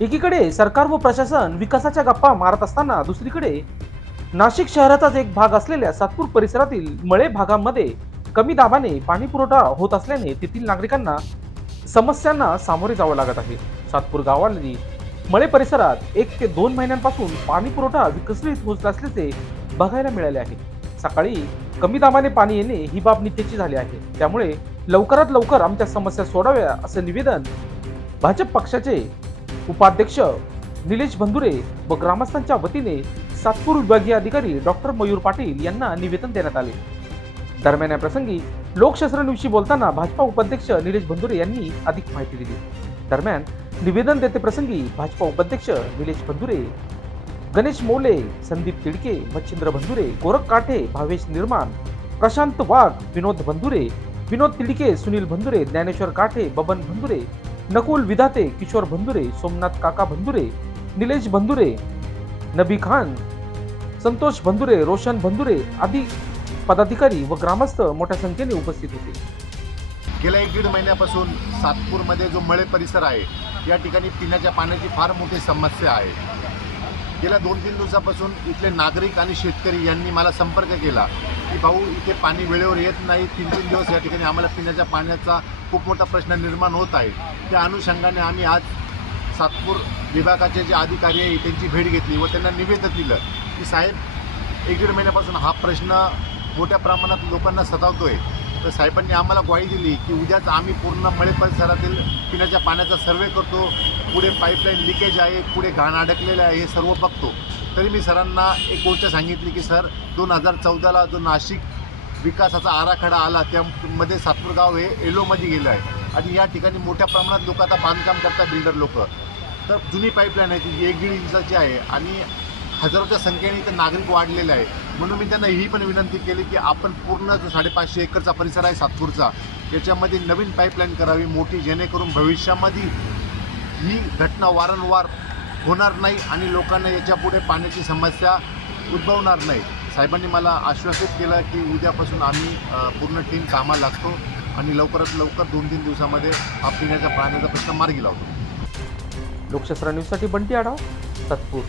एकीकडे सरकार व प्रशासन विकासाच्या गप्पा मारत असताना दुसरीकडे नाशिक शहराचाच एक भाग असलेल्या सातपूर परिसरातील मळे भागामध्ये कमी दाबाने पाणी पुरवठा होत असल्याने तेथील नागरिकांना समस्यांना सामोरे जावं लागत आहे. सातपूर गावातील मळे परिसरात एक ते दोन महिन्यांपासून पाणी पुरवठा विकसित होत असल्याचे बघायला मिळाले आहे. सकाळी कमी दाबाने पाणी येणे ही बाब नित्याची झाली आहे. त्यामुळे लवकरात लवकर आमच्या समस्या सोडाव्या असं निवेदन भाजप पक्षाचे उपाध्यक्ष निलेश बंधुरे व ग्रामस्थांच्या वतीने सातपूर विभागीय अधिकारी डॉक्टर मयूर पाटील यांना निवेदन देण्यात आले. दरम्यान या प्रसंगी लोकशास्त्रांविषयी बोलताना भाजपा उपाध्यक्ष निलेश बंधुरे यांनी अधिक माहिती दिली. दरम्यान निवेदन देते प्रसंगी भाजपा उपाध्यक्ष निलेश बंधुरे गणेश मोले संदीप तिडके मच्छिंद्र बंधुरे गोरख काठे भावेश निर्माण प्रशांत वाघ विनोद बंधुरे विनोद तिडके सुनील बंधुरे ज्ञानेश्वर काठे बबन बंधुरे नकुल विधाते किशोर भंदुरे सोमनाथ काका भंदुरे निलेश भंदुरे नबी खान संतोष भंदुरे रोशन भंदुरे आदी पदाधिकारी व ग्रामस्थ मोठ्या संख्येने उपस्थित होते. गेल्या एक दीड महिन्यापासून सातपूरमध्ये जो मळे परिसर आहे या ठिकाणी पिण्याच्या पाण्याची फार मोठी समस्या आहे. गेल्या दोन तीन दिवसापासून इथले नागरिक आणि शेतकरी यांनी मला संपर्क केला. की भाऊ इथे पाणी वेळेवर येत नाही. तीन तीन दिवस या ठिकाणी आम्हाला पिण्याच्या पाण्याचा खूप मोठा प्रश्न निर्माण होत आहे. त्या अनुषंगाने आम्ही आज सातपूर विभागाचे जे अधिकारी आहे त्यांची भेट घेतली व त्यांना निवेदन दिलं की साहेब एक दीड महिन्यापासून हा प्रश्न मोठ्या प्रमाणात लोकांना सतावतोय. तर साहेबांनी आम्हाला ग्वाही दिली की उद्याच आम्ही पूर्ण मळे परिसरातील पिण्याच्या पाण्याचा सर्वे करतो. पुढे पाईपलाईन लिकेज आहे पुढे घाण अडकलेलं आहे हे सर्व बघतो. तरी मी सरांना एक गोष्ट सांगितली की सर दोन हजार चौदाला जो नाशिक विकासाचा आराखडा आला त्यामध्ये सातपूर गाव हे येलोमध्ये गेलं आहे. आणि या ठिकाणी मोठ्या प्रमाणात लोक आता बांधकाम करतात बिल्डर लोक. तर जुनी पाईपलाईन आहे ती एक दीड इंचाची आहे. आणि हजारोच्या संख्येने इथं नागरिक वाढलेले आहे म्हणून मी त्यांना ही पण विनंती केली की आपण पूर्ण जो साडेपाचशे एकरचा परिसर आहे सातपूरचा याच्यामध्ये नवीन पाईपलाईन करावी मोठी जेणेकरून भविष्यामध्ये ही घटना वारंवार होणार नाही आणि लोकांना याच्यापुढे पाण्याची समस्या उद्भवणार नाही. साहेबांनी मला आश्वासित केलं की उद्यापासून आम्ही पूर्ण टीम कामाला लागतो आणि लवकरात लवकर दोन तीन दिवसामध्ये हा पिण्याच्या पाण्याचा प्रश्न मार्गी लावतो. लोकशास्त्र न्यूजसाठी बंटी आढाव सातपूर.